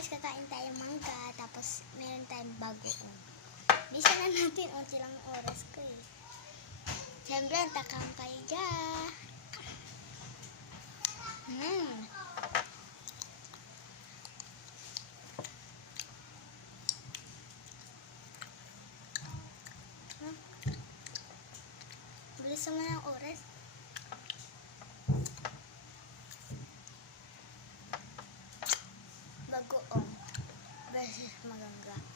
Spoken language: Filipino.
guys, kakain tayong mangga, tapos meron tayong bagoong. Bisa na natin, unti lang oras ko eh. Siyempre, ang takam kayo dyan. Bilis naman ang oras. Bagoong versus mangga.